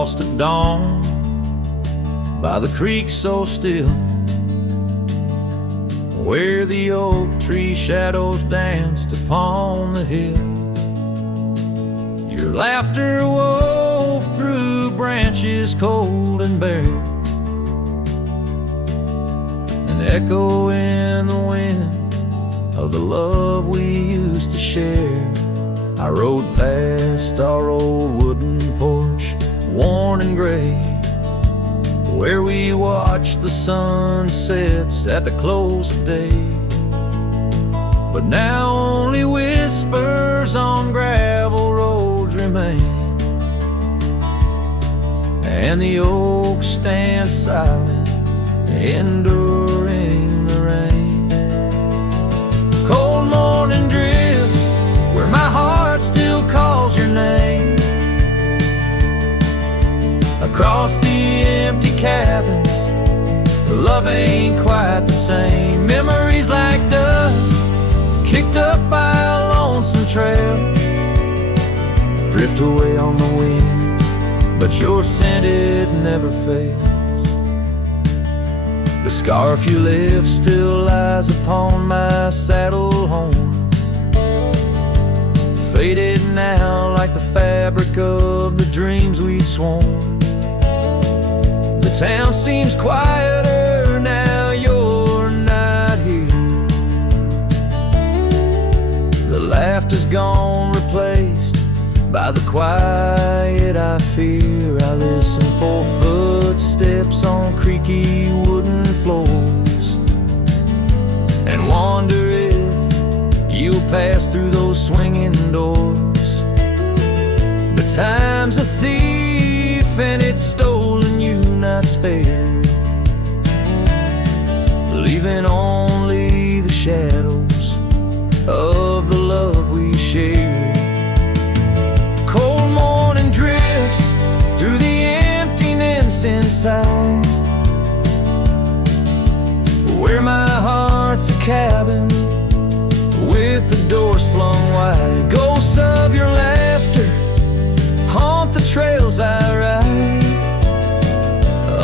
lost at dawn by the creek so still, where the oak tree shadows danced upon the hill. Your laughter wove through branches cold and bare, an echo in the wind of the love we used to share. I rode past our old wooden porch, worn and gray, where we watched the sunsets at the close of day. But now only whispers on gravel roads remain, and the oak stands silent, enduring the rain. Cold morning drifts where my heart still calls your name, across the empty cabins, love ain't quite the same. Memories like dust kicked up by a lonesome trail, drift away on the wind, but your scent, it never fails. The scarf you left still lies upon my saddle horn, faded now like the fabric of the dreams we'd sworn. The town seems quieter now you're not here. The laughter's gone, replaced by the quiet I fear. I listen for footsteps on creaky wooden floors, and wonder if you'll pass through those swinging doors. But time's a thief and it's stolen you not spared, leaving only the shadows of the love we shared. Cold morning drifts through the emptiness inside, where my heart's a cabin with the doors flung wide. Ghosts of your laughter haunt the trails I ride,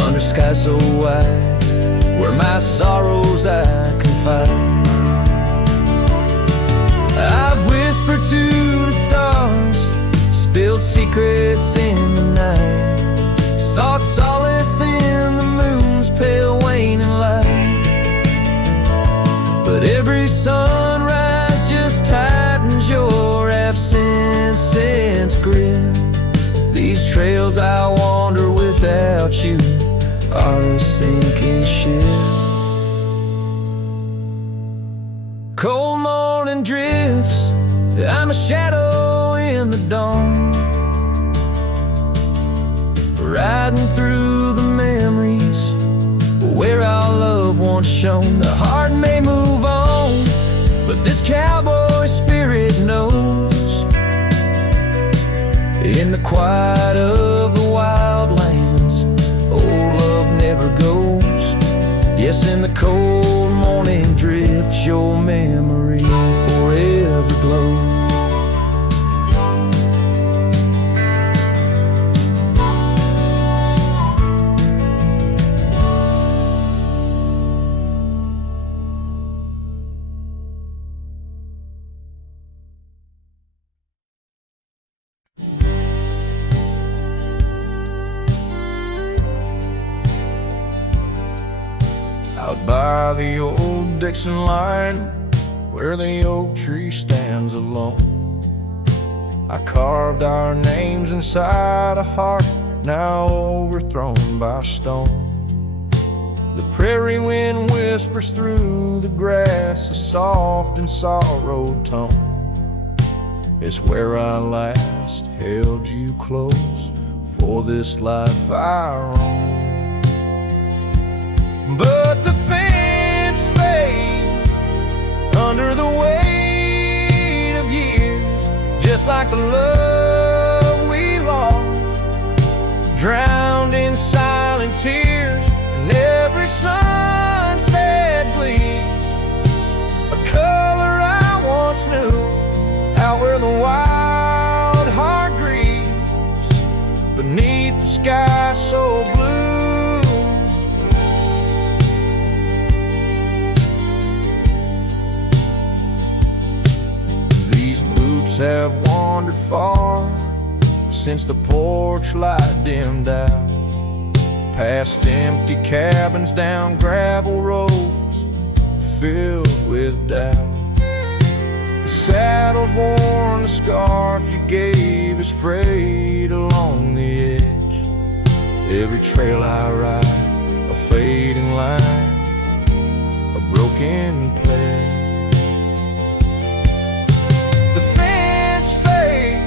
under sky so wide, where my sorrows I confide. I've whispered to the stars, spilled secrets in the night, sought solace in the moon's pale waning light. But every sunrise just tightens your absence's grip. These trails I wander without you are a sinking ship. Cold morning drifts, I'm a shadow in the dawn, riding through the memories where our love once shone. The heart may move on, but this cowboy spirit knows, in the quiet of the wild lands, old love never goes. Yes, in the cold morning drifts, your memory forever glows. Out by the old Dixon line, where the oak tree stands alone, I carved our names inside a heart now overthrown by stone. The prairie wind whispers through the grass a soft and sorrowed tone. It's where I last held you close for this life I roam. But the fence fades under the weight of years, just like the love we lost, drowned in silent tears. And every sunset bleeds a color I once knew, out where the wild heart grieves beneath the sky since the porch light dimmed out. Past empty cabins, down gravel roads filled with doubt. The saddle's worn, the scarf you gave is frayed along the edge. Every trail I ride, a fading line, a broken pledge. The fence fades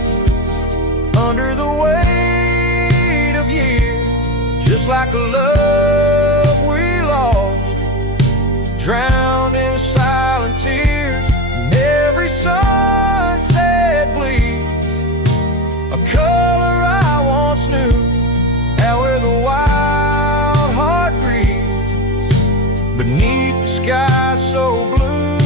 under the weight of years, just like a love we lost, drowned in silent tears. And every sunset bleeds a color I once knew, out where the wild heart grieves beneath the sky so blue.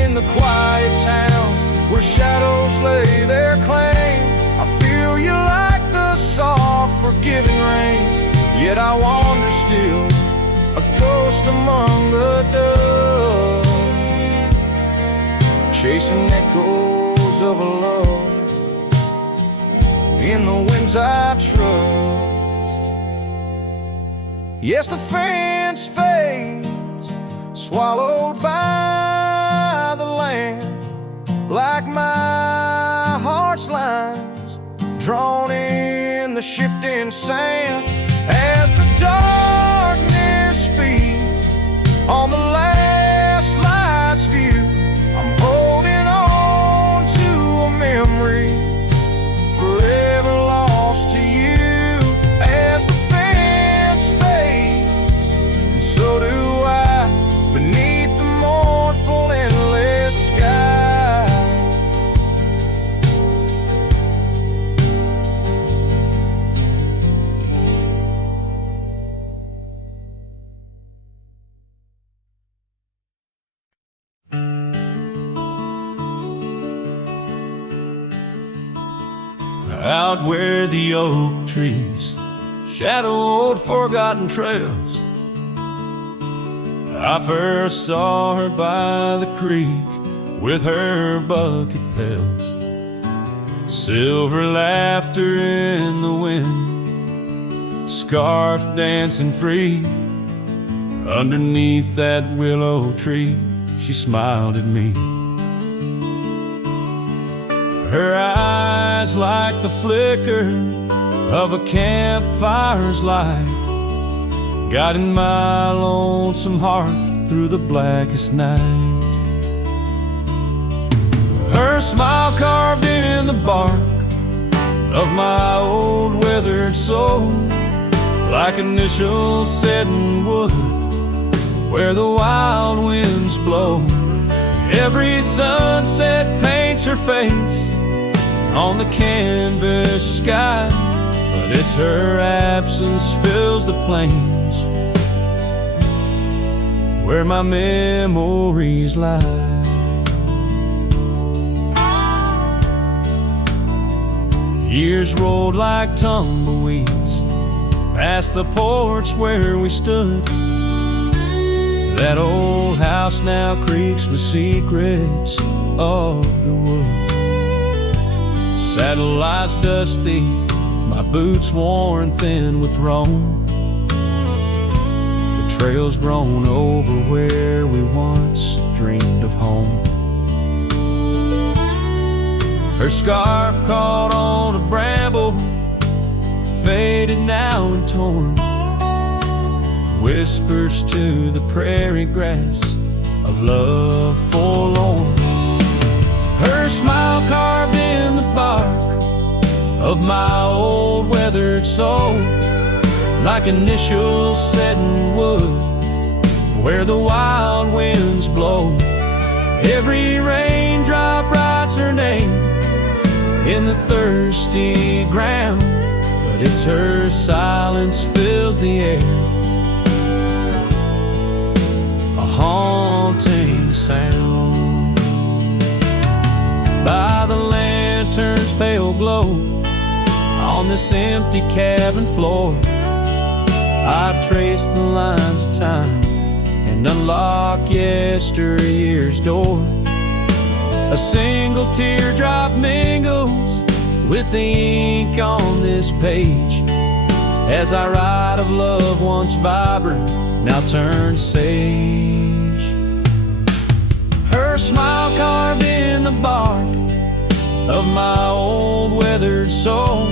In the quiet towns where shadows lay their claim, I feel you like the soft forgiving rain. Yet I wander still, a ghost among the dust, chasing echoes of a love in the winds I trust. Yes, the fence fades, swallowed by the land, like my heart's lines drawn in the shifting sand. As the darkness feeds on the last light's view, I'm holding on to a memory forever lost to you. As the fence fades, and so do I, beneath the mournful endless sky. Out where the oak trees shadow old forgotten trails, I first saw her by the creek with her bucket pails. Silver laughter in the wind, scarf dancing free. Underneath that willow tree, she smiled at me. Her eyes like the flicker of a campfire's light, guiding my lonesome heart through the blackest night. Her smile carved in the bark of my old weathered soul, like initials set in wood where the wild winds blow. Every sunset paints her face on the canvas sky, but it's her absence fills the plains where my memories lie. Years rolled like tumbleweeds past the porch where we stood. That old house now creaks with secrets of the wood. Satellites dusty, my boots worn thin with Rome. The trail's grown over where we once dreamed of home. Her scarf caught on a bramble, faded now and torn, whispers to the prairie grass of love forlorn. Her smile carved in the bark of my old weathered soul, like initials set in wood where the wild winds blow. Every raindrop writes her name in the thirsty ground, but it's her silence fills the air, a haunting sound. By the lantern's pale glow on this empty cabin floor, I trace the lines of time and unlock yesteryear's door. A single teardrop mingles with the ink on this page, as I write of love once vibrant, now turned sage. Her smile carved in the bark of my old weathered soul,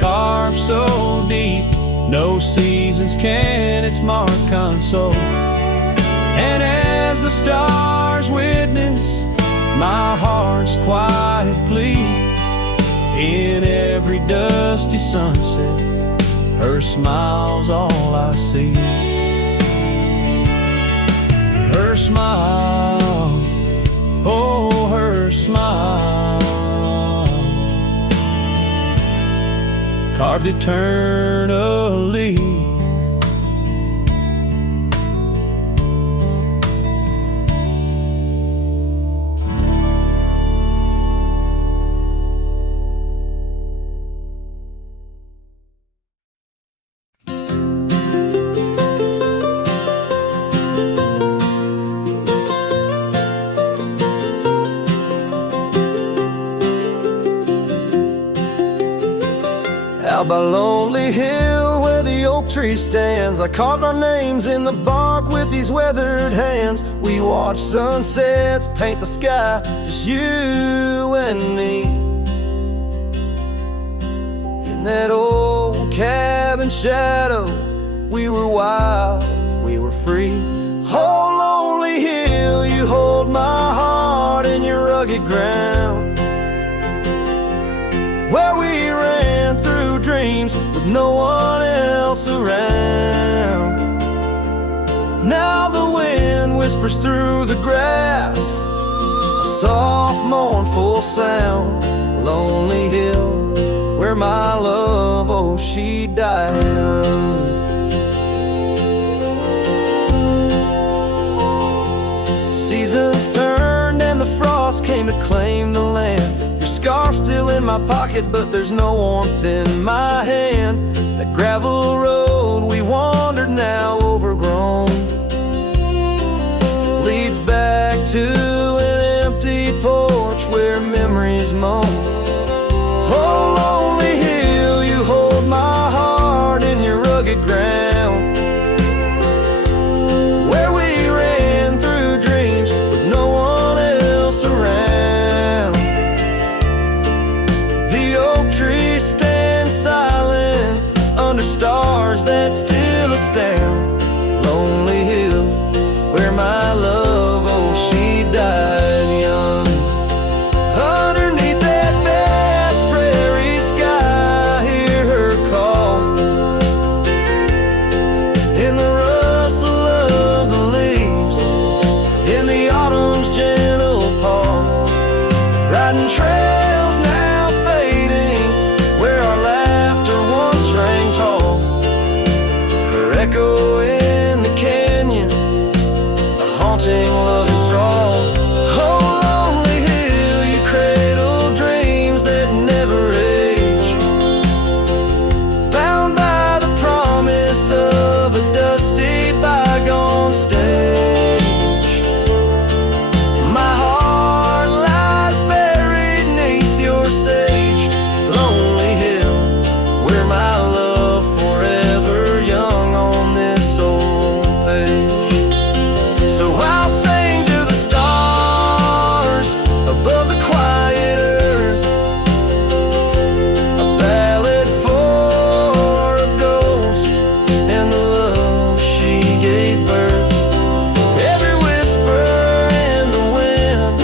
carved so deep no seasons can its mark console. And as the stars witness my heart's quiet plea, in every dusty sunset her smile's all I see. Her smile, oh her smile, carved eternally. Out by Lonely Hill where the oak tree stands, I carved our names in the bark with these weathered hands. We watch sunsets paint the sky, just you and me. In that old cabin shadow, we were wild, we were free. Oh, Lonely Hill, you hold my heart in your rugged ground, where we ran through dreams with no one else around. Now the wind whispers through the grass, a soft mournful sound. Lonely Hill, where my love, oh, she died young. Seasons turned and the frost came to claim the land. Your scarf's still in my pocket, but there's no warmth in my hand. That gravel road we wandered, now overgrown, leads back to an empty porch where memories moan. Oh, Lonely Hill, you hold my heart in your rugged ground, where we ran through dreams with no one else around. The oak tree stands silent under stars that still astound. Lonely Hill, where my love, oh, she died young. Underneath that vast prairie sky, hear her call, in the rustle of the leaves, in the autumn's gentle paw, riding trails now fading, where our laughter once rang tall. Her echo in the canyon, a haunting loving thrall. Oh, Lonely Hill, you cradle dreams that never age, bound by the promise of a dusty bygone stage. My heart lies buried neath your sage. Lonely Hill, where my love forever young on this old page. So I'll sing to the stars above the quiet earth, a ballad for a ghost and the love she gave birth. Every whisper in the wind,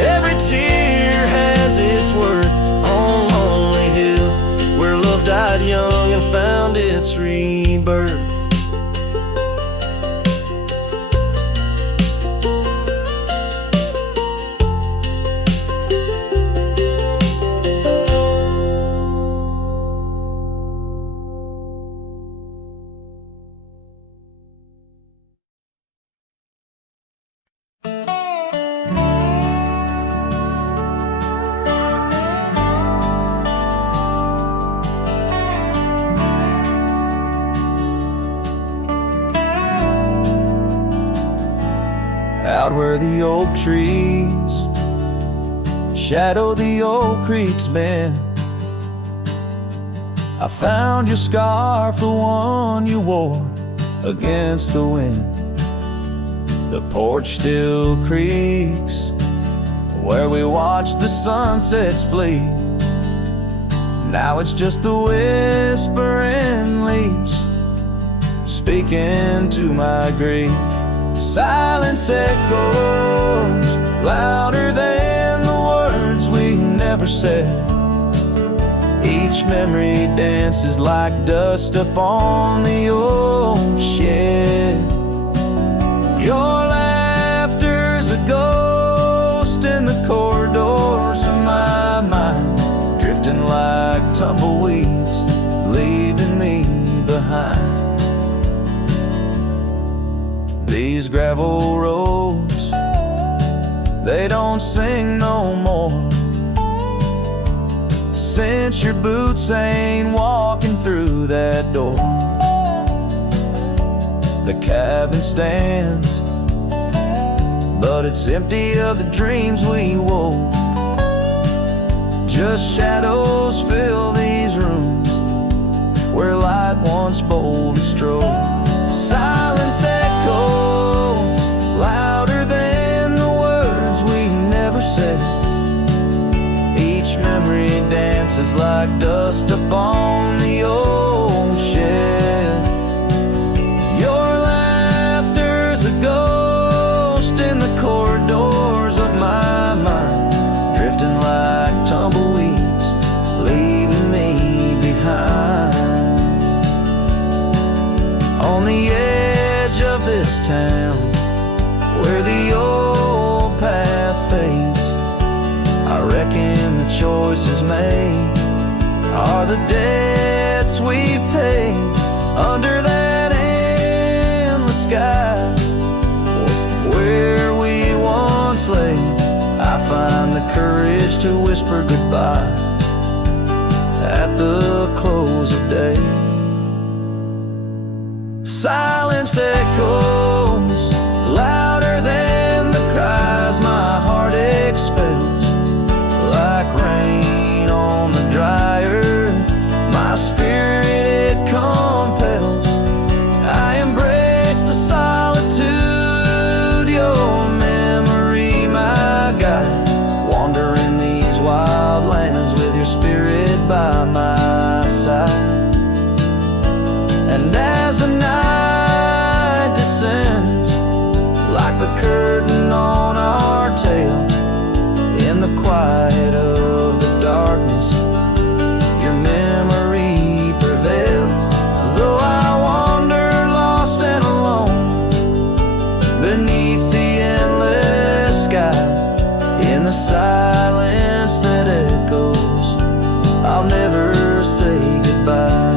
every tear has its worth. On Lonely Hill, where love died young and found its rebirth. Out where the oak trees shadow the old creek's bend. I found your scarf, the one you wore against the wind. The porch still creaks where we watch the sunsets bleed. Now it's just the whispering leaves speaking to my grief. Silence echoes louder than the words we never said. Each memory dances like dust upon the old shed. Your laughter's a ghost in the corridors of my mind, drifting like tumbleweeds, leaving me behind. These gravel roads, they don't sing no more, since your boots ain't walking through that door. The cabin stands, but it's empty of the dreams we wove. Just shadows fill these rooms where light once boldly strode. Silence echoes louder than the words we never said. Each memory dances like dust upon the old shed. Your laughter's a ghost in the corridors of my mind, drifting like tumbleweeds, leaving me behind. On the edge of this town, where the old path fades, I reckon the choices made are the debts we've paid. Under that endless sky was where we once lay. I find the courage to whisper goodbye at the close of day. Silence echoes louder than the cries my heart expels, like rain on the dry earth. My spirit it compels. I embrace the solitude, your memory my guide, wandering these wild lands with your spirit by my side. And as the night descends, like the curtain on our tale, in the quiet of the darkness, your memory prevails. Though I wander lost and alone beneath the endless sky, in the silence that echoes, I'll never say goodbye.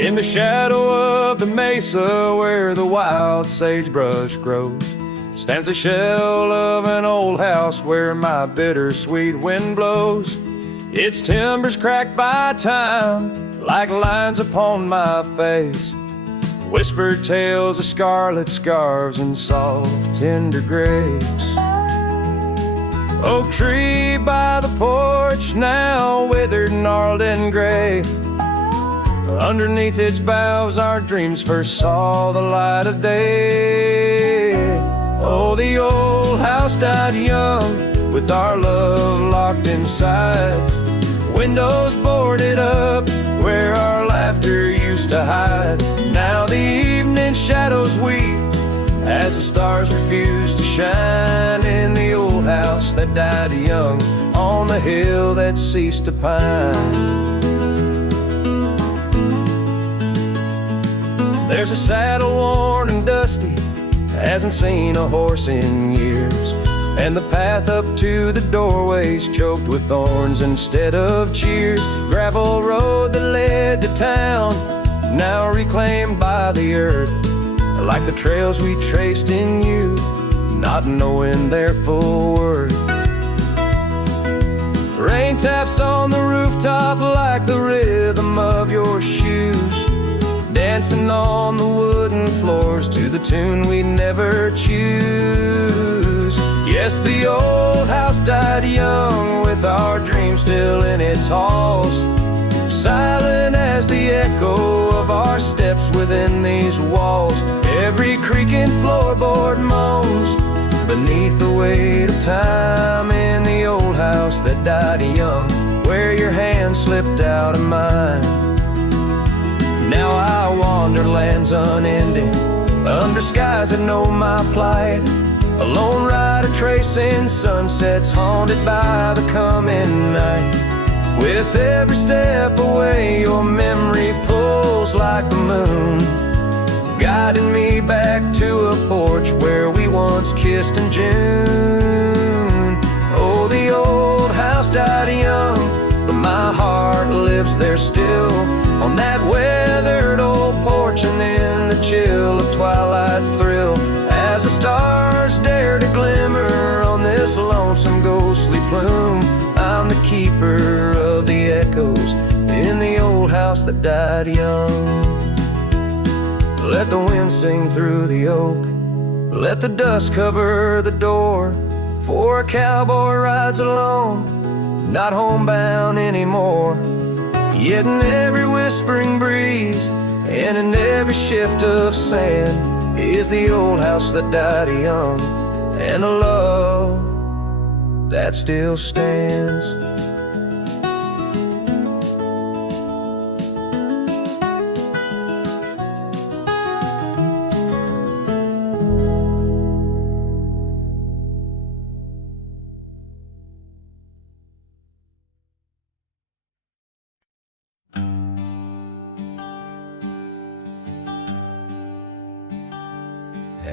In the shadow of the mesa where the wild sagebrush grows, stands the shell of an old house where my bittersweet wind blows. Its timbers cracked by time, like lines upon my face, whispered tales of scarlet scarves and soft tender grapes. Oak tree by the porch, now withered, gnarled and gray. Underneath its boughs our dreams first saw the light of day. Oh, the old house died young, with our love locked inside. Windows boarded up, where our laughter used to hide. Now the evening shadows weep, as the stars refuse to shine. In the old house that died young, on the hill that ceased to pine. There's a saddle worn and dusty, hasn't seen a horse in years. and the path up to the doorways choked with thorns instead of cheers. Gravel road that led to town, now reclaimed by the earth, like the trails we traced in youth, not knowing their full worth. Rain taps on the rooftop like the rhythm of your shoes, dancing on the wooden floors to the tune we never choose. Yes, the old house died young with our dreams still in its halls, silent as the echo of our steps within these walls. Every creaking floorboard moans beneath the weight of time in the old house that died young, where your hand slipped out of mine. Now I wander lands unending, under skies that know my plight, a lone rider tracing sunsets haunted by the coming night. With every step away, your memory pulls like the moon, guiding me back to a porch where we once kissed in June. Oh, the old house died young, but my heart lives there still, on that weathered old porch and in the chill of twilight's thrill. As the stars dare to glimmer on this lonesome ghostly plume, I'm the keeper of the echoes in the old house that died young. Let the wind sing through the oak, let the dust cover the door, for a cowboy rides alone, not homebound anymore. Yet in every whispering breeze and in every shift of sand is the old house that died young, and a love that still stands.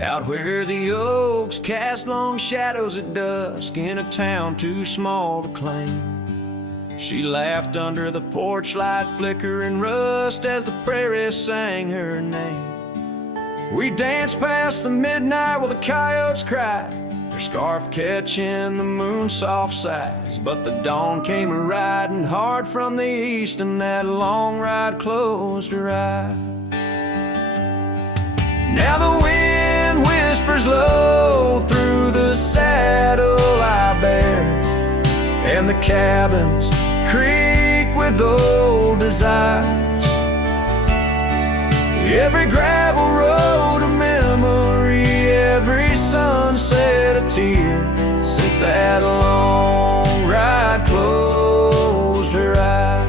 Out where the oaks cast long shadows at dusk in a town too small to claim, she laughed under the porch light flickering rust as the prairie sang her name. We danced past the midnight while the coyotes cried, their scarf catching the moon's soft sighs. But the dawn came a-riding hard from the east, and that long ride closed her eyes. Now the wind whispers low through the saddle I bear, and the cabins creak with old desires. Every gravel road a memory, every sunset a tear, since that long ride closed her eyes.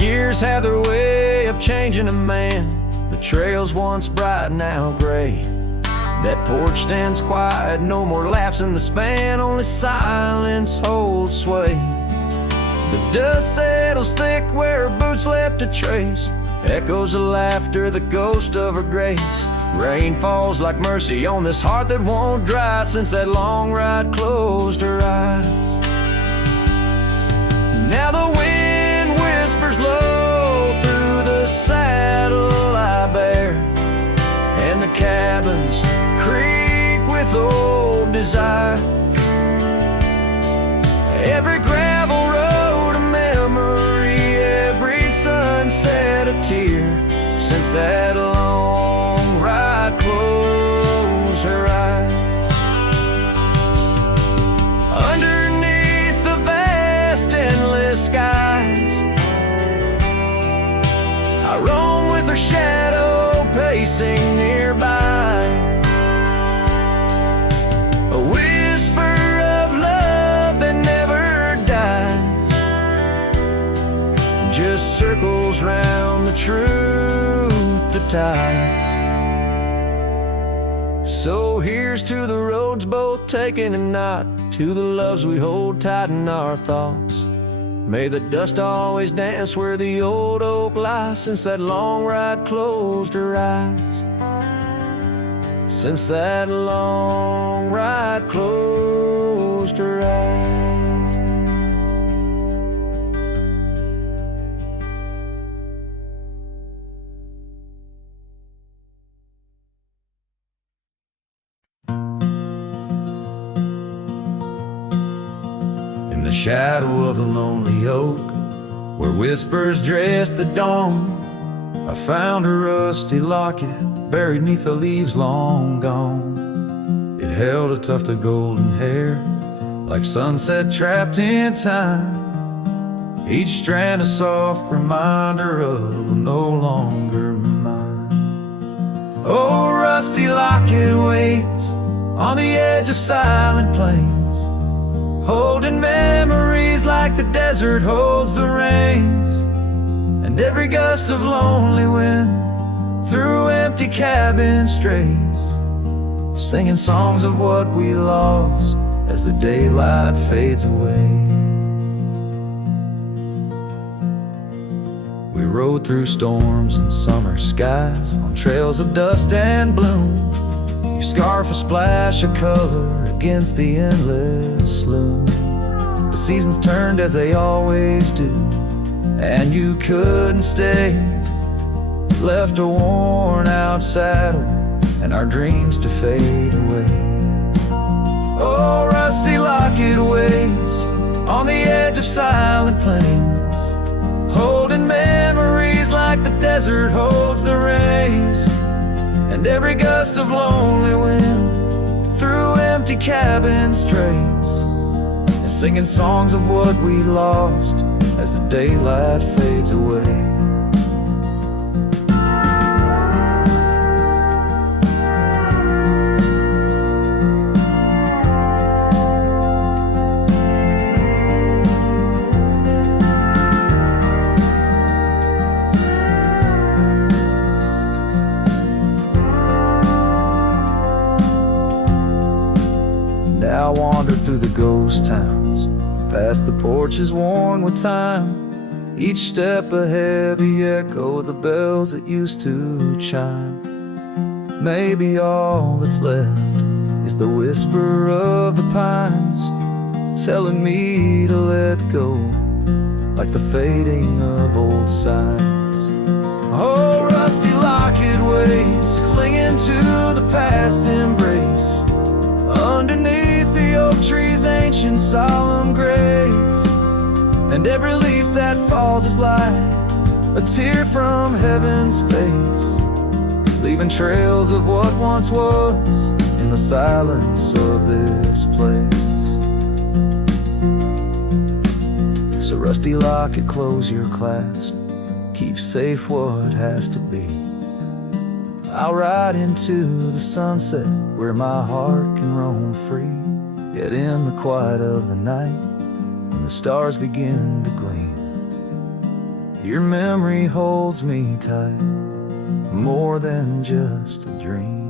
Years have their way of changing a man, the trails once bright now gray. That porch stands quiet, no more laughs in the span, only silence holds sway. The dust settles thick where her boots left a trace, echoes of laughter, the ghost of her grace. Rain falls like mercy on this heart that won't dry, since that long ride closed her eyes. Now the wind whispers low through the saddle I bear, and the cabins creak with old desire. Every gravel road a memory, every sunset a tear, since that long ride closed her eyes. Underneath the vast endless skies, I roam with her shadow pacing nearby. A whisper of love that never dies, just circles round the truth that ties. So here's to the roads both taken and not, to the loves we hold tight in our thoughts. May the dust always dance where the old oak lies, since that long ride closed her eyes. since that long ride closed her eyes. In the shadow of the lonely oak, where whispers dress the dawn, I found a rusty locket buried neath the leaves long gone. It held a tuft of golden hair, like sunset trapped in time, each strand a soft reminder of no longer mine. Oh, rusty locket waits on the edge of silent plains, holding memories like the desert holds the rains, and every gust of lonely wind through empty cabin strays, singing songs of what we lost as the daylight fades away. We rode through storms and summer skies on trails of dust and bloom, your scarf a splash of color against the endless loom. The seasons turned as they always do, and you couldn't stay. Left a worn out saddle and our dreams to fade away. Oh, rusty locket waits on the edge of silent plains, holding memories like the desert holds the rays, and every gust of lonely wind through empty cabin strays, and singing songs of what we lost as the daylight fades away. Now I wander through the ghost towns, past the porches worn with time, each step a heavy echo of the bells that used to chime. Maybe all that's left is the whisper of the pines, telling me to let go, like the fading of old signs. Oh, rusty locket waits, clinging to the past embrace, underneath the oak tree's ancient solemn grace, and every leaf that falls is like a tear from heaven's face, leaving trails of what once was in the silence of this place. So rusty locket, close your clasp, keep safe what has to be. I'll ride into the sunset where my heart can roam free, yet in the quiet of the night, when the stars begin to gleam, your memory holds me tight, more than just a dream.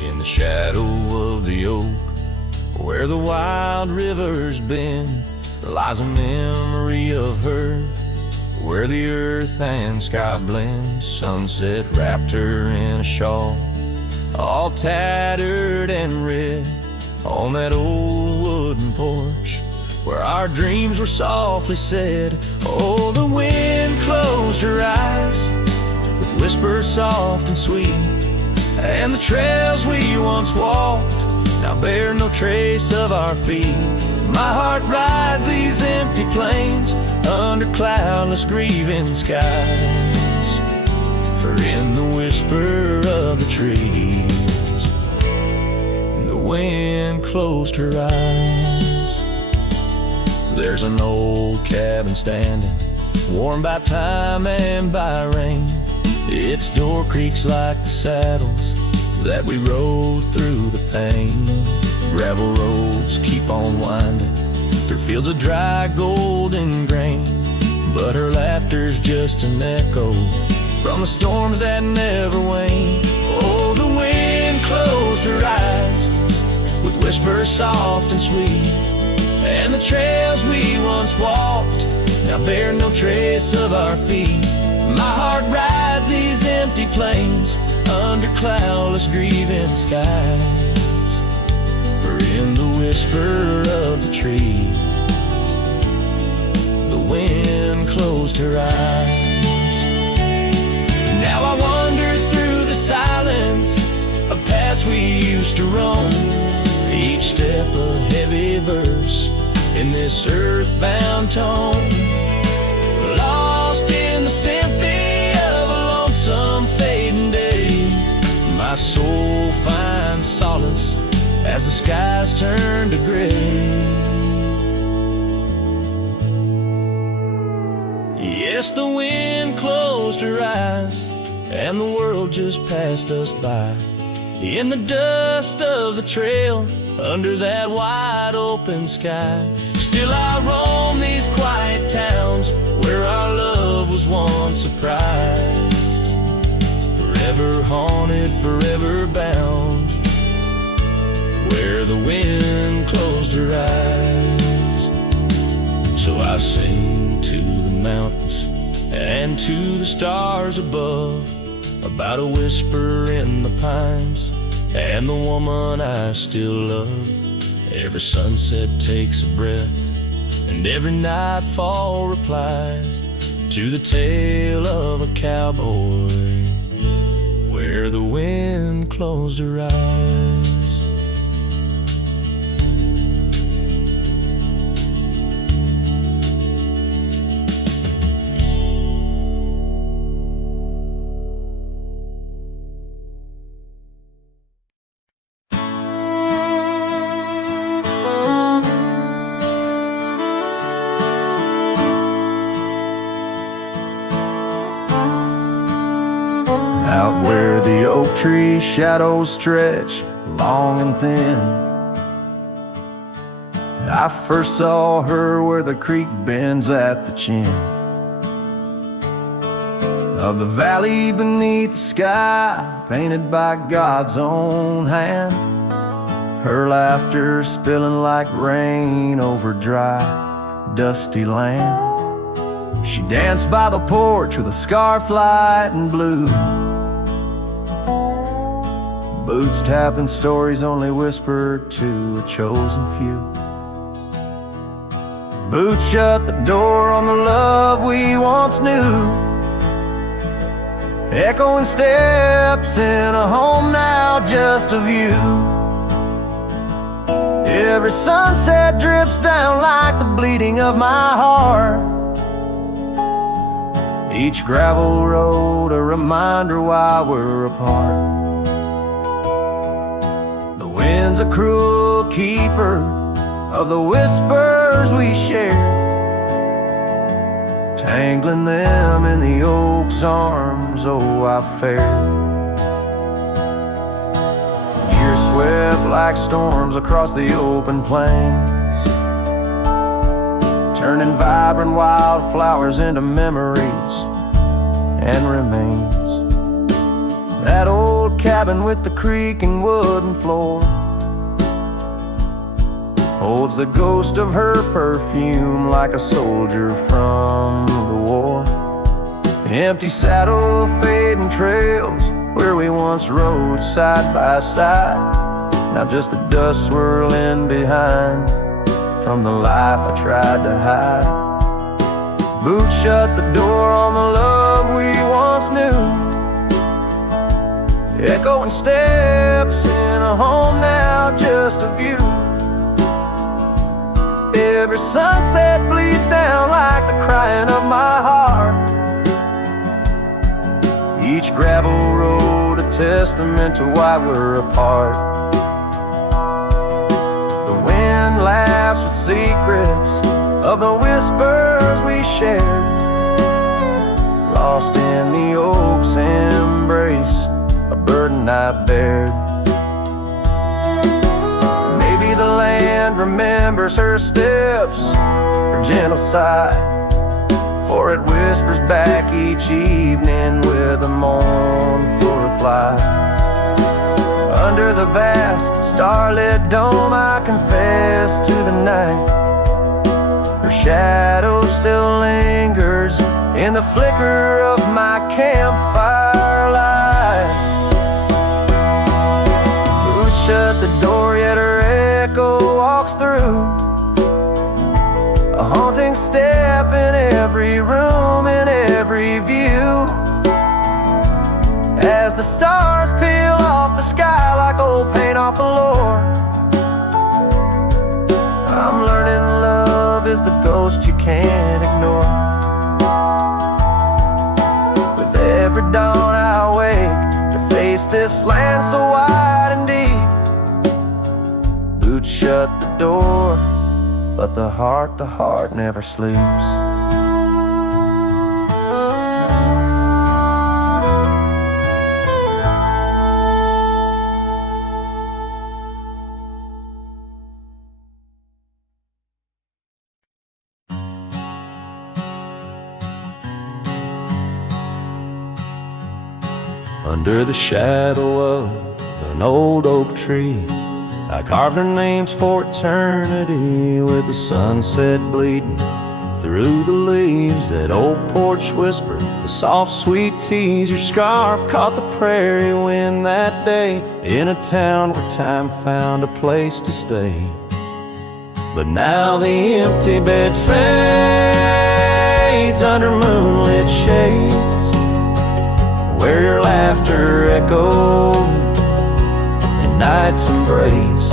In the shadow of the oak, where the wild river's been, lies a memory of her, where the earth and sky blend. Sunset wrapped her in a shawl, all tattered and red, on that old wooden porch where our dreams were softly said. Oh, the wind closed her eyes with whispers soft and sweet, and the trails we once walked now bear no trace of our feet. My heart rides these empty plains under cloudless grieving skies, for in the whisper of the trees the wind closed her eyes. There's an old cabin standing, warmed by time and by rain. Its door creaks like the saddles that we rode through the pain. Gravel roads keep on winding through fields of dry golden grain, but her laughter's just an echo from the storms that never wane. Oh, the wind wind closed her eyes with whispers soft and sweet, and the trails we once walked now bear no trace of our feet. My heart rides these empty plains under cloudless grieving skies, for in the whisper of the trees the wind closed her eyes. Now I wander through the silence of paths we used to roam, each step a heavy verse in this earthbound tone, lost in the symphony of a lonesome fading day. My soul finds solace as the skies turn to gray. Yes, the wind closed her eyes and the world just passed us by, in the dust of the trail under that wide open sky. Still I roam these quiet towns where our love was once surprised, forever haunted, forever bound, where the wind closed her eyes. So I sing to the mountains and to the stars above about a whisper in the pines and the woman I still love. Every sunset takes a breath and every nightfall replies to the tale of a cowboy where the wind closed her eyes. Out where the oak tree shadows stretch long and thin, I first saw her where the creek bends at the chin of the valley beneath the sky, painted by God's own hand. Her laughter spilling like rain over dry, dusty land. She danced by the porch with a scarf light and blue, boots tapping stories only whispered to a chosen few. Boots shut the door on the love we once knew, echoing steps in a home now just a view. Every sunset drips down like the bleeding of my heart, each gravel road a reminder why we're apart. Wind's a cruel keeper of the whispers we share, tangling them in the oak's arms. Oh, I fared. Years swept like storms across the open plains, turning vibrant wildflowers into memories and remains. That old cabin with the creaking wooden floor holds the ghost of her perfume like a soldier from the war. Empty saddle, fading trails where we once rode side by side, now just the dust swirling behind from the life I tried to hide. Boots shut the door on the love we once knew, echoing steps in a home now just a view. Every sunset bleeds down like the crying of my heart, each gravel road a testament to why we're apart. The wind laughs with secrets of the whispers we shared, lost in the oak's embrace, a burden I bared. Maybe the land remembers her steps, her gentle sigh, for it whispers back each evening with a mournful reply. Under the vast starlit dome, I confess to the night. Her shadow still lingers in the flicker of my campfire light. Boots shut the door, yet her echo walks through, a haunting step in every room, in every view. As the stars peel off the sky like old paint off the floor, I'm learning love is the ghost you can't ignore. With every dawn I wake to face this land so wide and deep. Boots shut the door, but the heart never sleeps. Under the shadow of an old oak tree, I carved our names for eternity, with the sunset bleeding through the leaves. That old porch whisper, the soft sweet tease. Your scarf caught the prairie wind that day, in a town where time found a place to stay. But now the empty bed fades under moonlit shades, where your laughter echoed in night's embrace.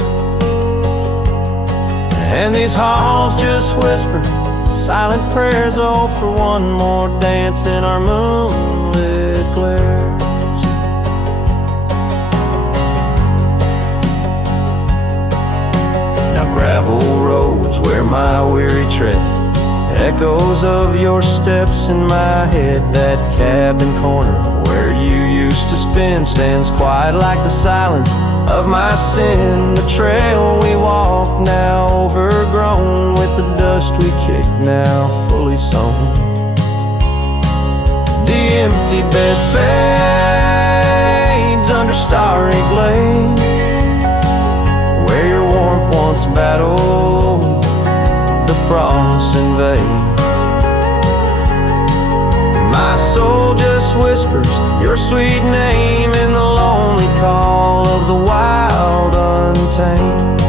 And these halls just whisper silent prayers, oh, for one more dance in our moonlit glares. Now gravel roads where my weary tread, echoes of your steps in my head. That cabin corner where you used to spend stands quiet like the silence of my sin. The trail we walk now overgrown, with the dust we kick now fully sown. The empty bed fades under starry glades, where your warmth once battled the frost invades. My soul just whispers your sweet name in the lonely call of the wild untamed.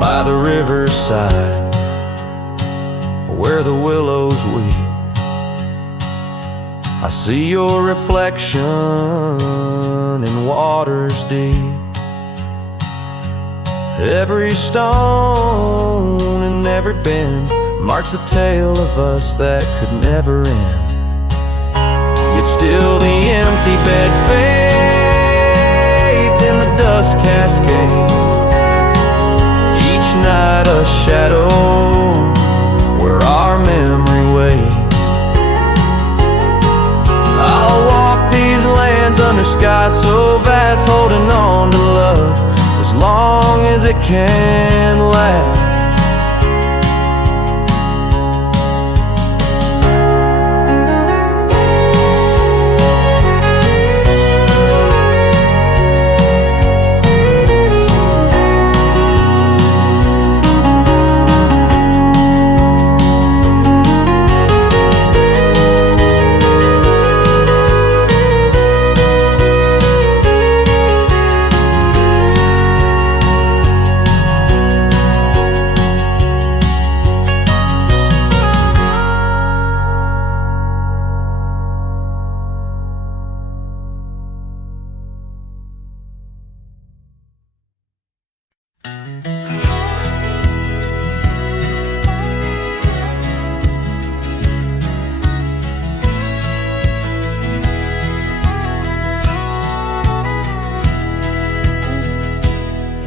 By the riverside, where the willows weep, I see your reflection in waters deep. Every stone and every bend marks the tale of us that could never end. Yet still the empty bed fades in the dust cascades, each night a shadow where our memory waits. I'll walk these lands under skies so vast, holding on to love as long as it can last.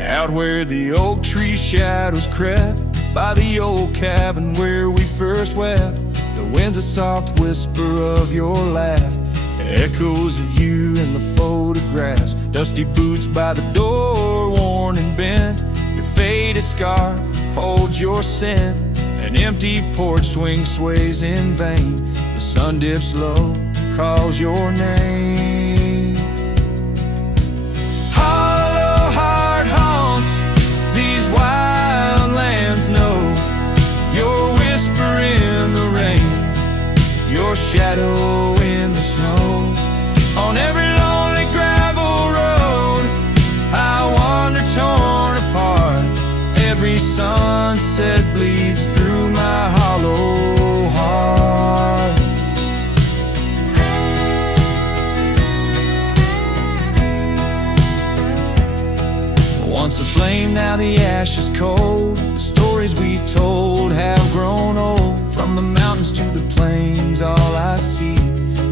Out where the oak tree shadows crept, by the old cabin where we first wept, the wind's a soft whisper of your laugh. Echoes of you in the photographs, dusty boots by the door, worn and bent. Your faded scarf holds your scent. An empty porch swing sways in vain. The sun dips low, calls your name. Hollow heart haunts these wild lands know. Your whisper in the rain, your shadow in the snow. On every lonely gravel road I wander torn apart. Every sunset bleeds through my hollow heart. Once a flame, now the ash is cold. The stories we told have grown old. From the mountains to the plains, all I see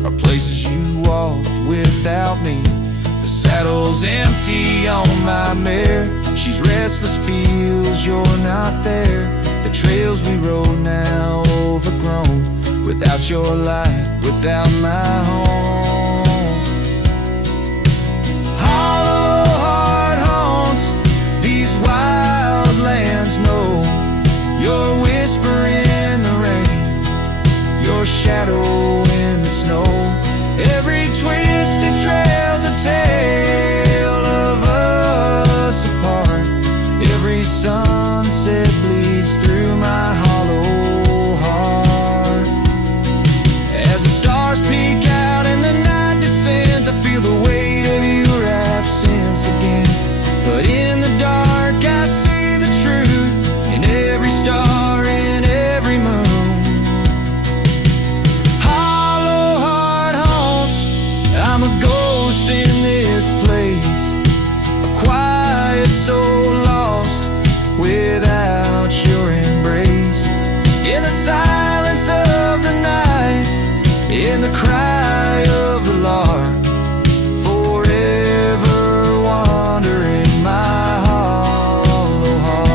are places you walked without me. The saddle's empty on my mare. She's restless, feels you're not there. The trails we rode now overgrown. Without your light, without my home. Hollow heart haunts these wild lands know. Your whisper in the rain, your shadow in the snow. Every twisted trail's a tale of us apart. Every sunset bleeds through my hollow heart. As the stars peek out and the night descends, I feel the weight of your absence again. But in the dark I see the truth in every star, in every moon. I'm a ghost in this place, a quiet soul lost without your embrace. In the silence of the night, in the cry of the lark, forever wandering my hollow heart.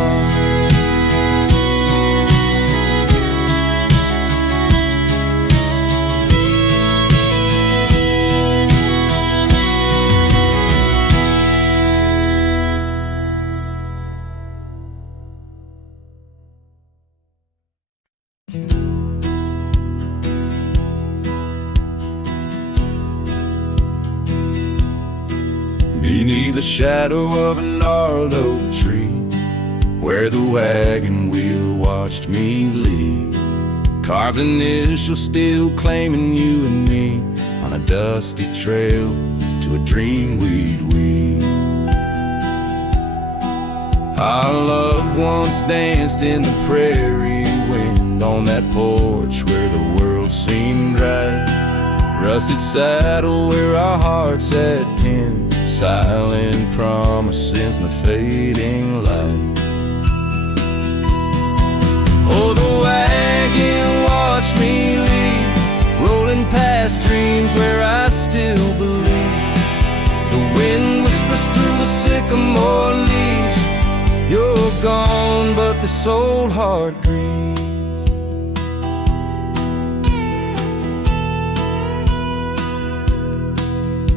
Beneath the shadow of a gnarled oak tree, where the wagon wheel watched me leave, carved initials still claiming you and me, on a dusty trail to a dream we'd weave. Our loved ones danced in the prairie wind, on that porch where the world seemed right. Rusted saddle where our hearts had pinned, silent promises in the fading light. Oh, the wagon watched me leave, rolling past dreams where I still believe. The wind whispers through the sycamore leaves, you're gone, but this old heart grieves.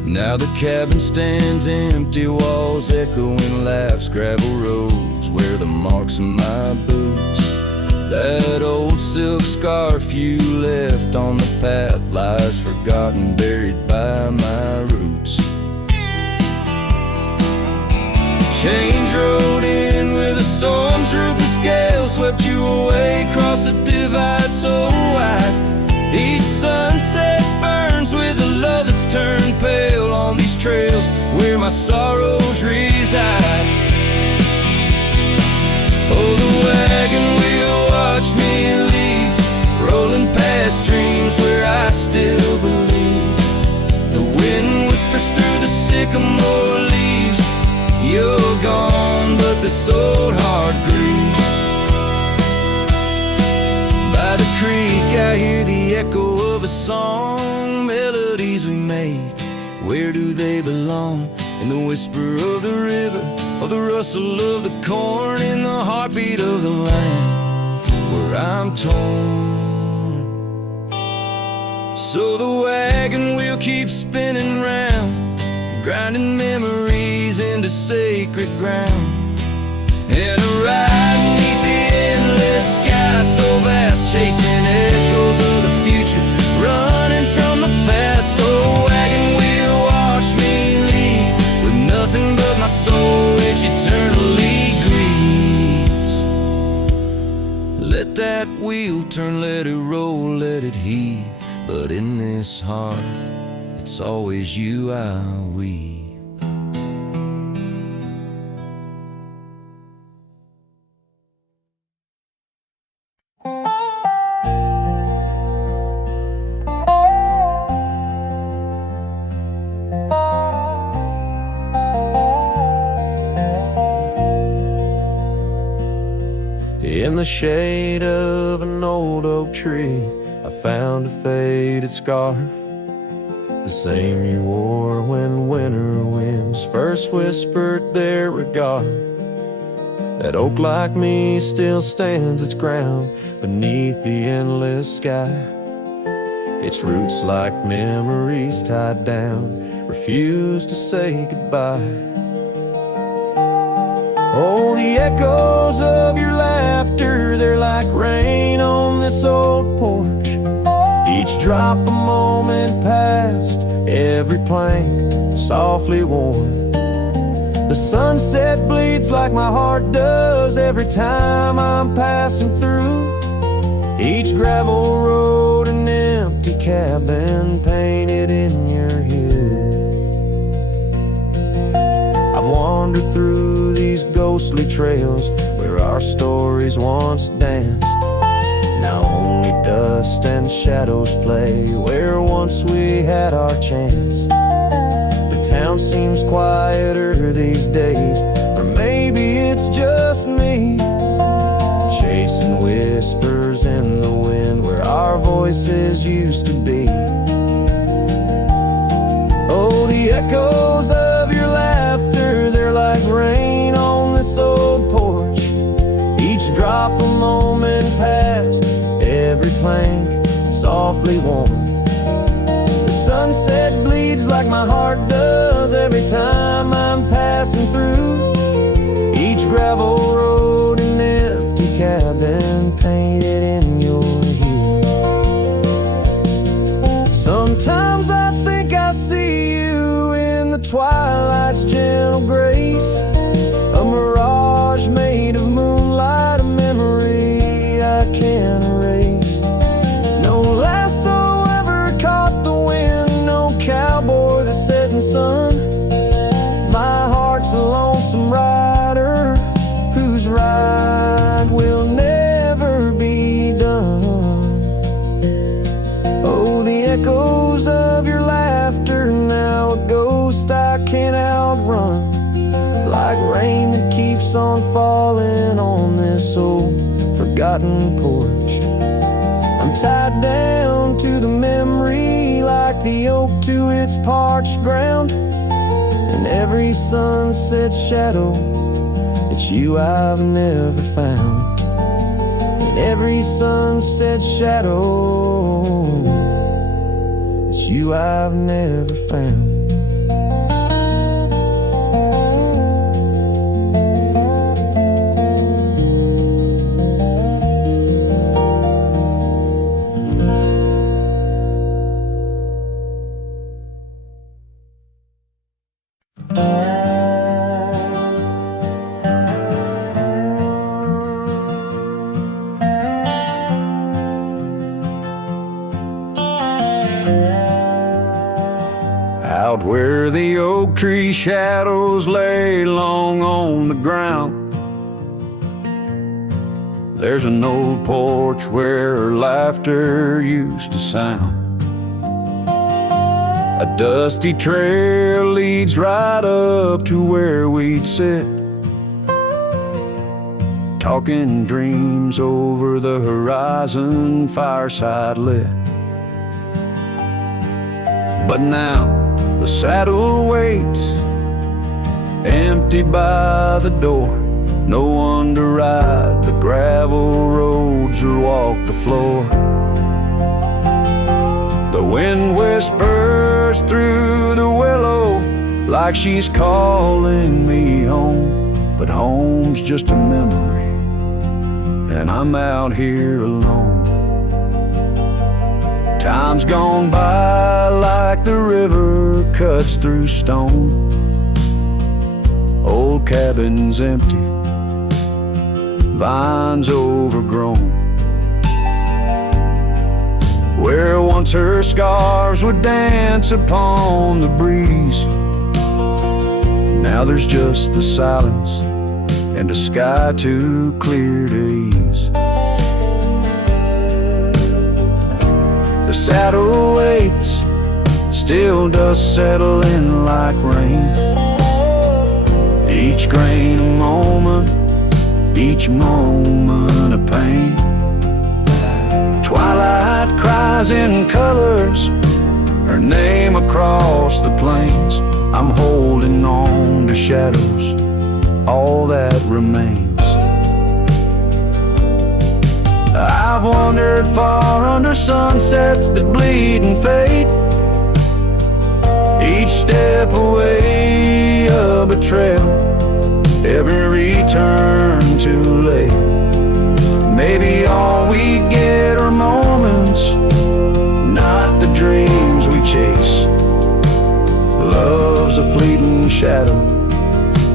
Now the cabin stands empty, walls echoing laughs, gravel roads where the marks of my boots. That old silk scarf you left on the path lies forgotten, buried by my roots. Change rode in with the storm's ruthless gale, swept you away across a divide so wide. Each sunset burns with a love that's turned pale on these trails where my sorrows reside. Oh, the wagon wheel watched me leave, rolling past dreams where I still believe. The wind whispers through the sycamore leaves, you're gone, but this old heart grieves. By the creek I hear the echo of a song, melodies we make, where do they belong? In the whisper of the river, of the rustle of the corn, in the heartbeat of the land where I'm torn. So the wagon wheel keeps spinning round, grinding memories into sacred ground. And a ride beneath the endless sky, so vast, chasing echoes of the future, running from the past. Oh, wagon wheel, watch me leave, with nothing but my soul which eternally grieves. Let that wheel turn, let it roll, let it heave, but in this heart, it's always you I weave. In the shade of an old oak tree, I found a faded scarf, the same you wore when winter winds first whispered their regard. That oak like me still stands its ground beneath the endless sky. Its roots like memories tied down, refuse to say goodbye. Oh, the echoes of your laughter, they're like rain on this old porch. Each drop a moment past, every plank softly worn. The sunset bleeds like my heart does every time I'm passing through. Each gravel road, an empty cabin painted in your hue. I've wandered through these ghostly trails where our stories once danced. Now only dust and shadows play where once we had our chance. The town seems quieter these days, or maybe it's just me, chasing whispers in the wind where our voices used to be. Oh, the echoes of your laughter, they're like rain on this old porch. Each drop a moment past, every plank softly worn. The sunset bleeds like my heart does every time I'm passing through. Each gravel road, an empty cabin painted in your hue. Sometimes I think I see you in the twilight's gentle grace, a mirage made of moonlight, a memory I can't erase. No lasso ever caught the wind, no cowboy the setting sun. My heart's a lonesome rider whose ride will never be done. Oh, the echoes of your laughter, now a ghost I can't outrun, like rain that keeps on falling on this old forgotten porch. I'm tied down to the memory like the oak to its parched ground. In every sunset shadow, it's you I've never found. In every sunset shadow, it's you I've never found. Out where the oak tree shadows lay long on the ground, there's an old porch where laughter used to sound. A dusty trail leads right up to where we'd sit, talking dreams over the horizon, fireside lit. But now the saddle waits, empty by the door. No one to ride the gravel roads or walk the floor. The wind whispers through the willow like she's calling me home, but home's just a memory, and I'm out here alone. Time's gone by like the river cuts through stone. Old cabin's empty, vines overgrown. Where once her scarves would dance upon the breeze, now there's just the silence and a sky too clear to ease. The saddle waits, still dust settle in like rain. Each grain a moment, each moment a pain. Twilight cries in colors, her name across the plains. I'm holding on to shadows, all that remains. I've wandered far under sunsets that bleed and fade. Each step away a betrayal, every return too late. Maybe all we get are moments, not the dreams we chase. Love's a fleeting shadow,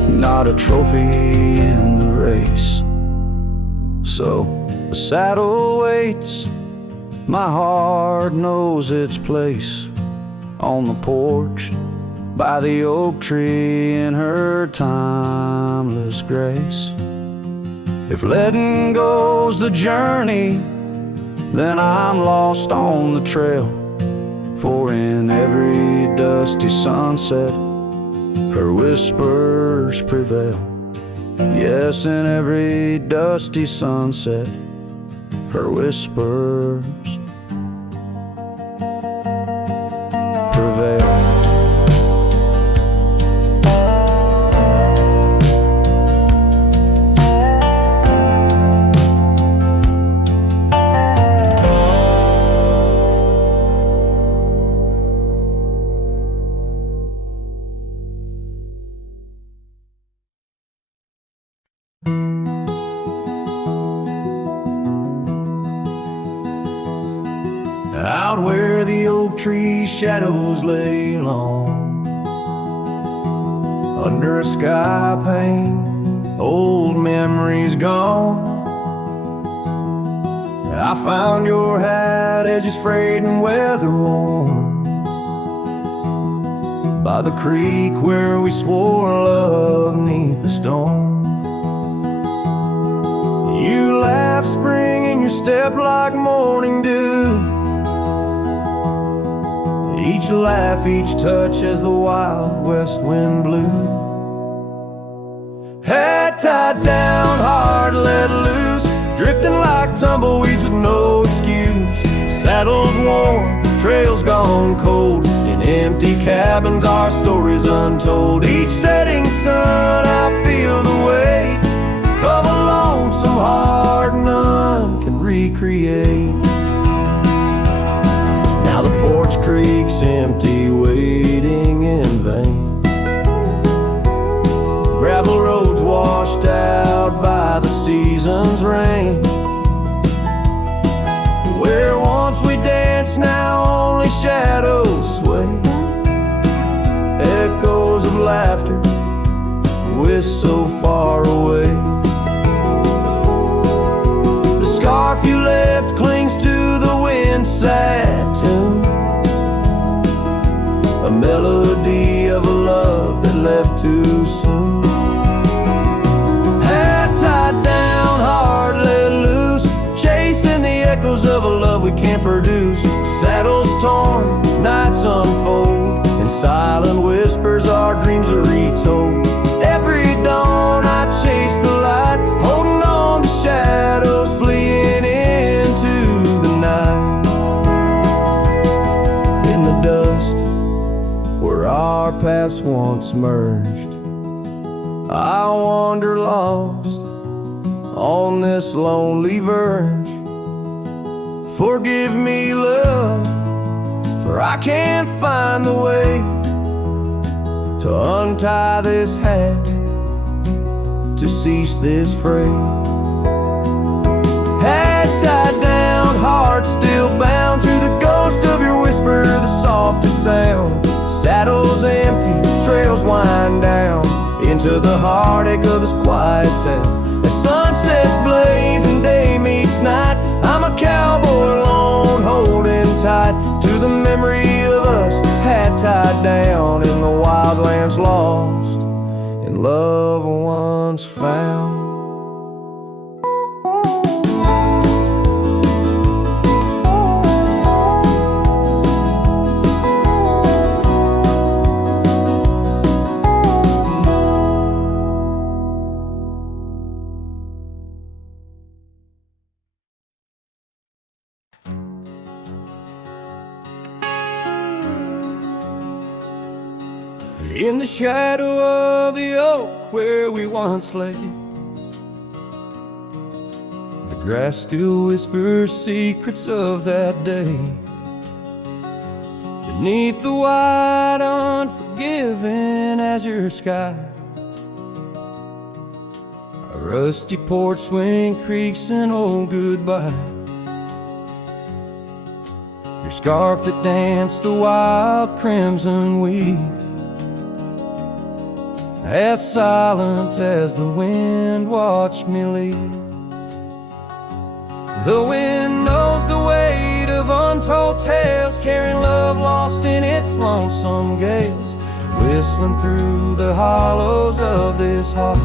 not a trophy in the race. So the saddle waits, my heart knows its place on the porch by the oak tree in her timeless grace. If letting go's the journey, then I'm lost on the trail. For in every dusty sunset, her whispers prevail. Yes, in every dusty sunset, her whispers prevail. Out where the oak tree shadows lay long, under a sky pane, old memories gone. I found your hat, edges frayed and weather worn, by the creek where we swore love neath the storm. You laughed spring in your step like morning dew, each laugh, each touch as the wild west wind blew. Head tied down, heart let loose, drifting like tumbleweeds with no excuse. Saddles worn, trails gone cold, in empty cabins our stories untold. Each setting sun I feel the weight of a lonesome heart none can recreate. Now the porch creak's empty, waiting in vain. Gravel roads washed out by the season's rain. Where once we danced, now only shadows sway. Echoes of laughter, whisked so far away. The scarf you left clings to the wind's sad tune, a melody of a love that left too soon. Head tied down, heart let loose, chasing the echoes of a love we can't produce. Saddles torn, nights unfold, in silent whispers our dreams are retold. Every dawn I chase the light, holding on to shadows fleeing into the night. In the dust where our paths once merged, I wander lost on this lonely verge. Forgive me, love, for I can't find the way to untie this hat, to cease this fray. Hat tied down, heart still bound to the ghost of your whisper, the softest sound. Saddles empty, trails wind down into the heartache of this quiet town. As sunsets blaze and day meets night, I'm a cowboy alone, holding tight to the memory of us, hat tied down in the wildlands, lost in love once found. In the shadow of the oak where we once lay, the grass still whispers secrets of that day. Beneath the wide, unforgiving azure sky, a rusty porch swing creaks an old goodbye. Your scarf that danced a wild crimson weave, as silent as the wind watched me leave. The wind knows the weight of untold tales, carrying love lost in its lonesome gales, whistling through the hollows of this heart,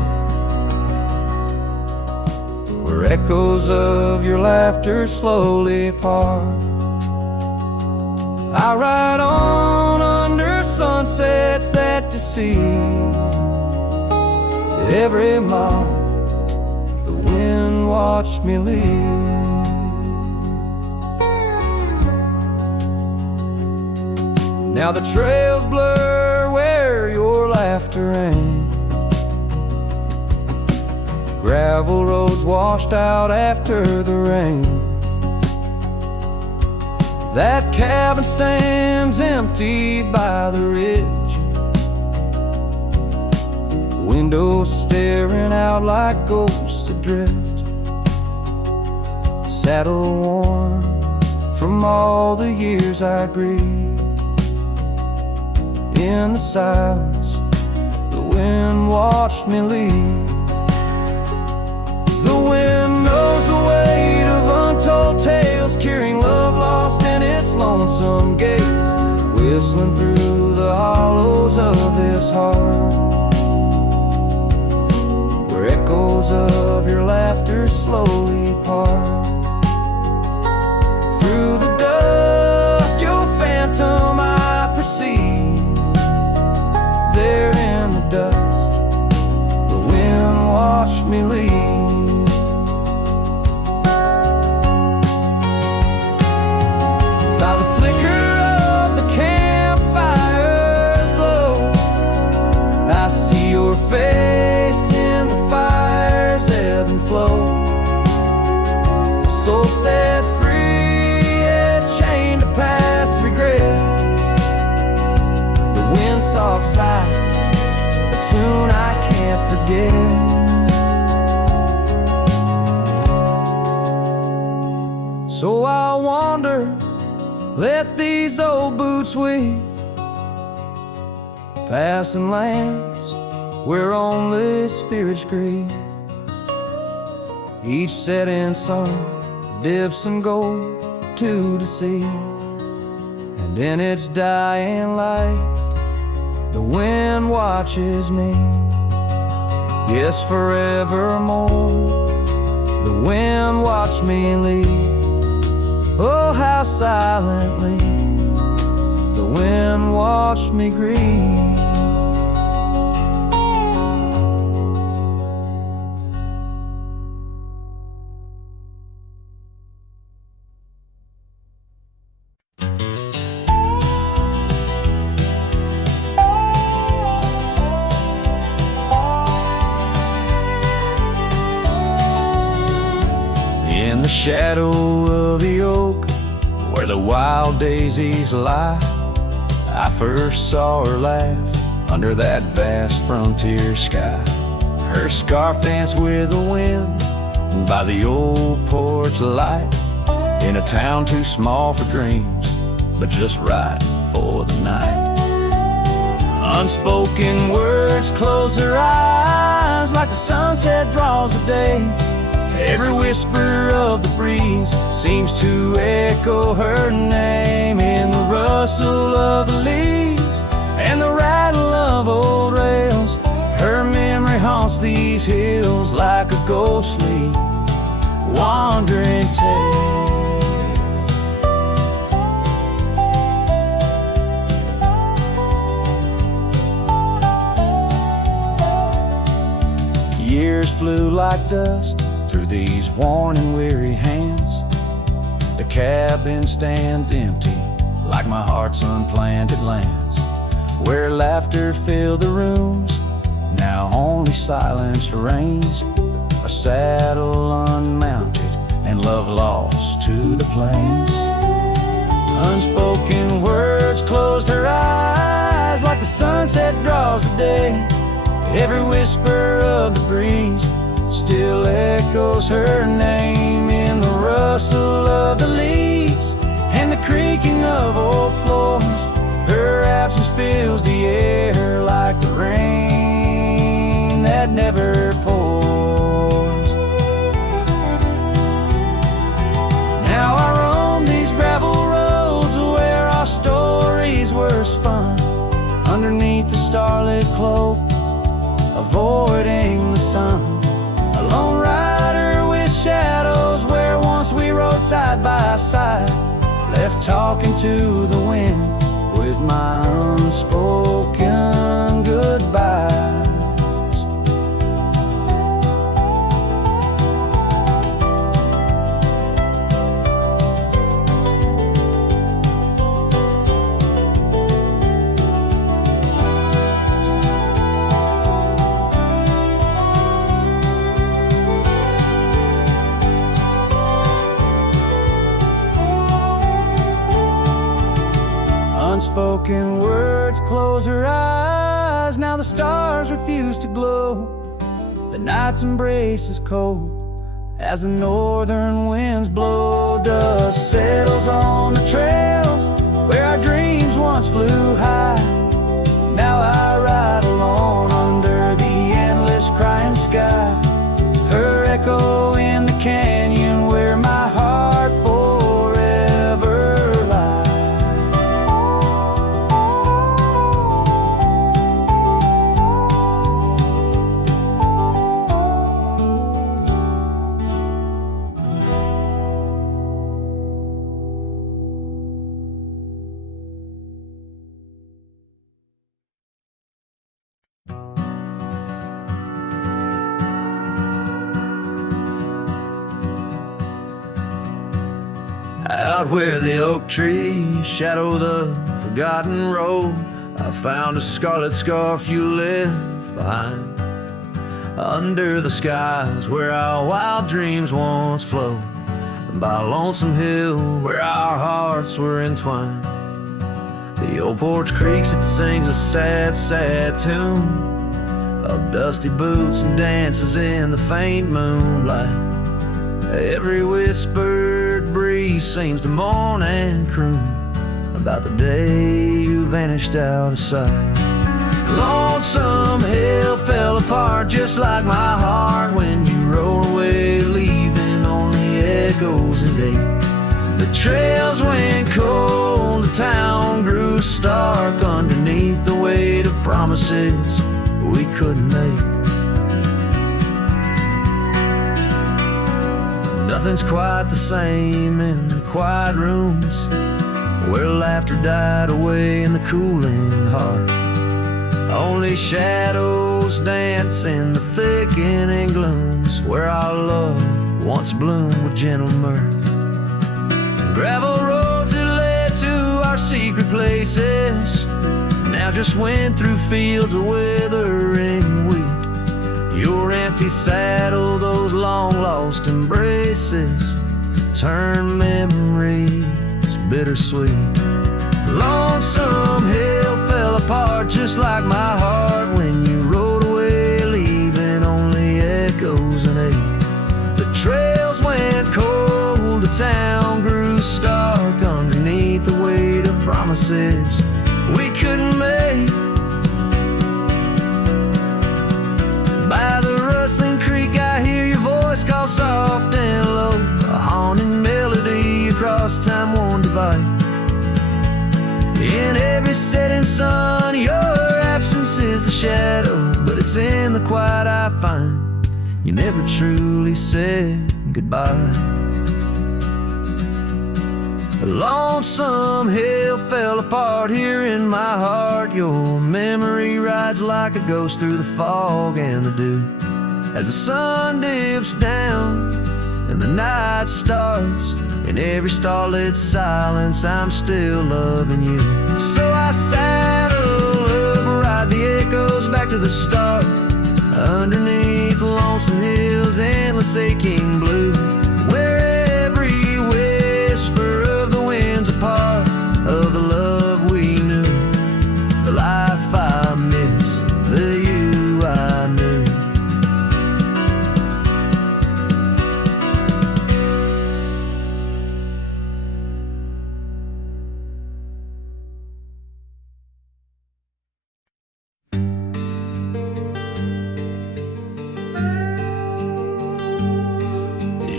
where echoes of your laughter slowly part. I ride on under sunsets that deceive. Every mile, the wind watched me leave. Now the trails blur where your laughter rang, gravel roads washed out after the rain. That cabin stands empty by the ridge, windows staring out like ghosts adrift, saddle worn from all the years I grieved. In the silence, the wind watched me leave. The wind knows the weight of untold tales, carrying love lost in its lonesome gates, whistling through the hollows of this heart, where echoes of your laughter slowly part. Through the dust, your phantom I perceive. There in the dust, the wind watched me leave. By the flicker of the campfire's glow, I see your face in the fire's ebb and flow. A soul set free, yet chained to past regret. The wind soft sigh, a tune I can't forget. So I'll wander, let these old boots weave, passing lands where only spirits grieve. Each setting sun dips in gold to deceive, and in its dying light the wind watches me. Yes, forevermore the wind watched me leave. Oh, how silently the wind watched me grieve. In the shadow of the oak where the wild daisies lie. I first saw her laugh under that vast frontier sky. Her scarf danced with the wind by the old porch light, in a town too small for dreams, but just right for the night. Unspoken words close her eyes like the sunset draws the day. Every whisper of the breeze seems to echo her name in the rustle of the leaves and the rattle of old rails. Her memory haunts these hills like a ghostly, wandering tale. Years flew like dust through these worn and weary hands. The cabin stands empty like my heart's unplanted lands, where laughter filled the rooms, now only silence reigns. A saddle unmounted and love lost to the plains. Unspoken words closed her eyes like the sunset draws the day. Every whisper of the breeze still echoes her name in the rustle of the leaves and the creaking of old floors. Her absence fills the air like the rain that never pours. Now I roam these gravel roads where our stories were spun, underneath the starlit cloak, avoiding the sun. A lone rider with shadows where once we rode side by side, left talking to the wind with my unspoken goodbyes. Unspoken words close her eyes. Now the stars refuse to glow. The night's embrace is cold as the northern winds blow. Dust settles on the trails where our dreams once flew high. Now I ride alone under the endless crying sky. Her echo in the canyon where my heart forever lies. Out where the oak trees shadow the forgotten road, I found a scarlet scarf you left behind. Under the skies where our wild dreams once flowed, by a lonesome hill where our hearts were entwined. The old porch creaks, it sings a sad, sad tune of dusty boots and dances in the faint moonlight. Every whispered breeze seems to mourn and croon about the day you vanished out of sight. Lonesome hill fell apart just like my heart when you rode away, leaving only echoes and date. The trails went cold, the town grew stark underneath the weight of promises we couldn't make. Nothing's quite the same in the quiet rooms where laughter died away in the cooling heart. Only shadows dance in the thickening glooms where our love once bloomed with gentle mirth. Gravel roads that led to our secret places now just went through fields of withering wheat. Your empty saddle, those long lost embraces, turn memories bittersweet. Lonesome hill fell apart just like my heart when you rode away, leaving only echoes and ache. The trails went cold, the town grew stark underneath the weight of promises we couldn't make. By the rustling creek I hear your voice call soft and low, a haunting melody across time-worn divide. In every setting sun, your absence is the shadow, but it's in the quiet I find you never truly said goodbye. A lonesome hill fell apart here in my heart. Your memory rides like a ghost through the fog and the dew. As the sun dips down and the night starts, in every starlit silence I'm still loving you. So I saddle up, ride the echoes back to the start, underneath the lonesome hills, endless aching blue, where every whisper of the wind's a part of the love we knew, the life I miss, the you I knew.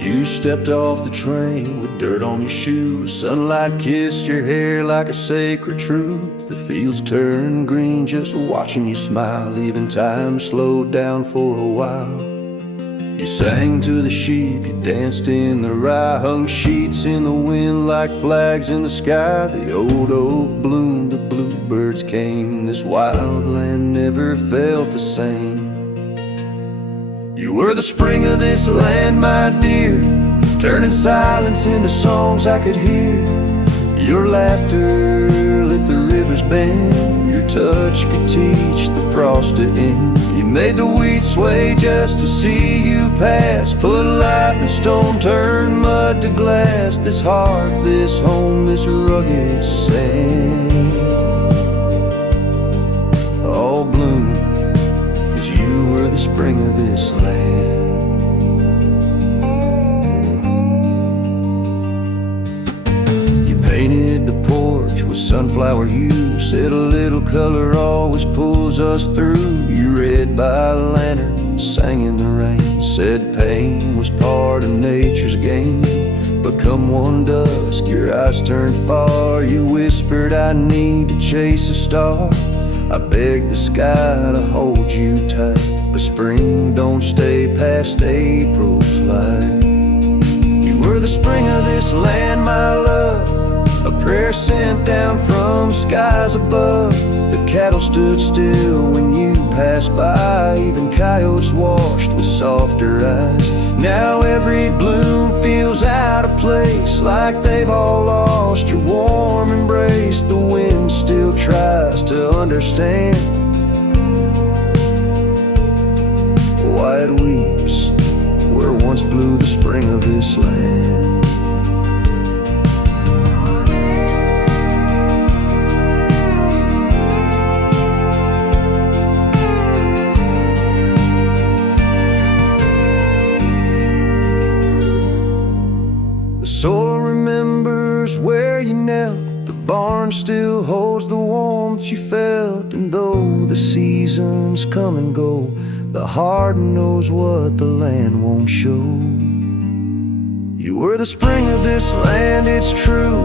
You stepped off the train with dirt on your shoes. Sunlight kissed your hair like a sacred truth. The fields turned green just watching you smile. Even time slowed down for a while. You sang to the sheep, you danced in the rye, hung sheets in the wind like flags in the sky. The old oak bloomed, the bluebirds came. This wild land never felt the same. You were the spring of this land, my dear, turning silence into songs I could hear. Your laughter lit the river's bend. Your touch could teach the frost to end. You made the wheat sway just to see you pass. Put life in stone, turn mud to glass. This heart, this home, this rugged sand, all bloom, 'cause you were the spring of this land. You painted the porch with sunflower hue, said a little color always pulls us through. You read by a lantern, sang in the rain, said pain was part of nature's game. But come one dusk, your eyes turned far. You whispered, I need to chase a star. I begged the sky to hold you tight, but spring don't stay past April's light. You were the spring of this land, my love, a prayer sent down from skies above. The cattle stood still when you passed by, even coyotes washed with softer eyes. Now every bloom feels out of place, like they've all lost your warm embrace. The wind still tries to understand why it weeps where once blew the spring of this land. Soil remembers where you knelt. The barn still holds the warmth you felt. And though the seasons come and go, the heart knows what the land won't show. You were the spring of this land, it's true,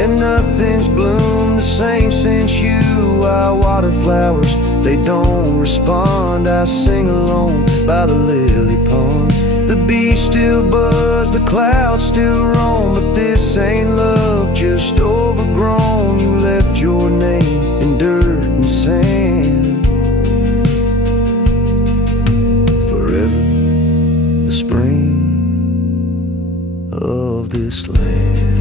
and nothing's bloomed the same since you. I water flowers, they don't respond. I sing alone by the lily pond. The bees still buzz, the clouds still roam, but this ain't love, just overgrown. You left your name in dirt and sand. Forever the spring of this land.